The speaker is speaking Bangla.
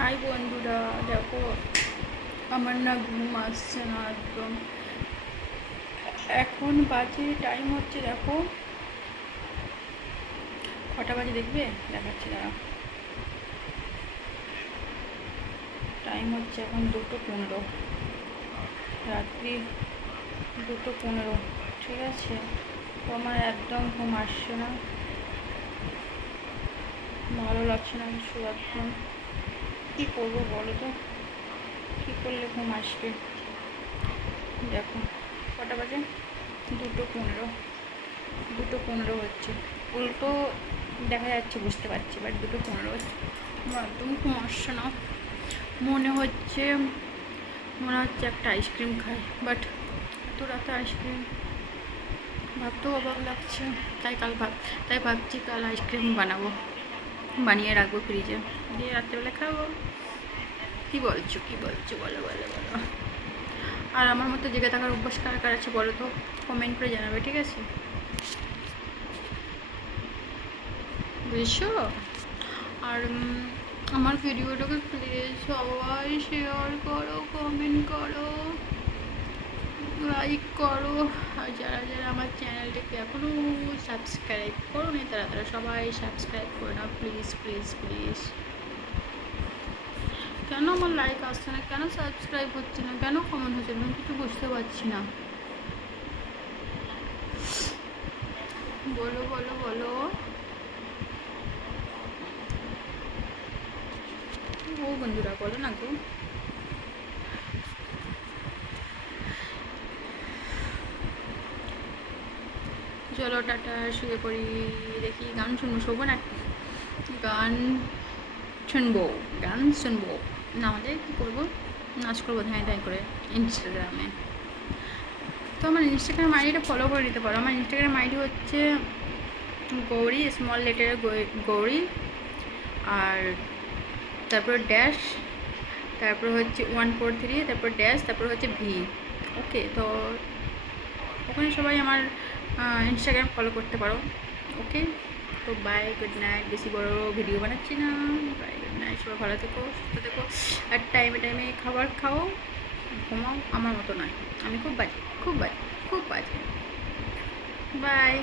হাই বন্ধুরা, দেখো আমার না ঘুম আসছে না একদম। এখন বাজে টাইম হচ্ছে, দেখো কটা বাজে দেখবে, দেখাচ্ছি দাঁড়া। টাইম হচ্ছে এখন 2:15, রাত্রি 2:15। ঠিক আছে, তো আমার একদম ঘুম আসছে না, ভালো লাগছে না কিছু একদম। কী করবো বলো তো, কী করলে ঘুম আসবে? দেখো কটা বাজে, 2:15, 2:15 হচ্ছে। উল্টো দেখা যাচ্ছে, বুঝতে পারছি, বাট 2:15 হচ্ছে। আমার একদম ঘুম আসছে না। মনে হচ্ছে একটা আইসক্রিম খাই, বাট এত রাতে আইসক্রিম ভাবতেও অবাক লাগছে। তাই ভাবছি কাল আইসক্রিম বানিয়ে রাখবো ফ্রিজে, দিয়ে রাত্রেবেলা খাবো। কী বলছো বলো বলো বলো। আর আমার মতো জেগে থাকার অভ্যাস কার কার আছে বলো তো, কমেন্ট করে জানাবে, ঠিক আছে? বুঝছো? আর আমার ভিডিওটাকে প্লিজ সবাই শেয়ার করো, কমেন্ট করো, লাইক করো। আর যারা যারা আমার চ্যানেলটাকে এখনও সাবস্ক্রাইব করো নি, তারা তারা সবাই সাবস্ক্রাইব করে নাও, প্লিজ প্লিজ প্লিজ। কেন আমার লাইক আসছে না, কেন সাবস্ক্রাইব হচ্ছে না, কেন কমেন্ট হচ্ছে না, আমি কিছু বুঝতে পারছি না। বলো বলো বলো। ও বন্ধুরা বলো না গো। চলো টাটা, শুয়ে পড়ি। দেখি গান শুনবো, শোবো না, গান শুনবো, গান শুনবো, না হলে কী করবো, নাচ করবো ধাঁই ধাঁই করে ইনস্টাগ্রামে। তো আমার ইনস্টাগ্রাম আইডিটা ফলো করে নিতে পারো। আমার ইনস্টাগ্রাম আইডি হচ্ছে গৌরী, স্মল লেটারে গৌরী, আর তারপর ড্যাশ, তারপর হচ্ছে 143, তারপর ড্যাশ, তারপর হচ্ছে ভি। ওকে, তো ওখানে সবাই আমার ইনস্টাগ্রাম ফলো করতে পারো। ওকে, তো বাই, গুড নাইট। বেশি বড় ভিডিও বানাচ্ছি না। বাই, গুড নাইট, সবাই ভালো থেকো, সুস্থ থেকো, আর টাইমে টাইমে খাবার খাও, ঘুমাও। আমার মতো নয়, আমি খুব বাজে, খুব বাজে, খুব বাজে। বাই।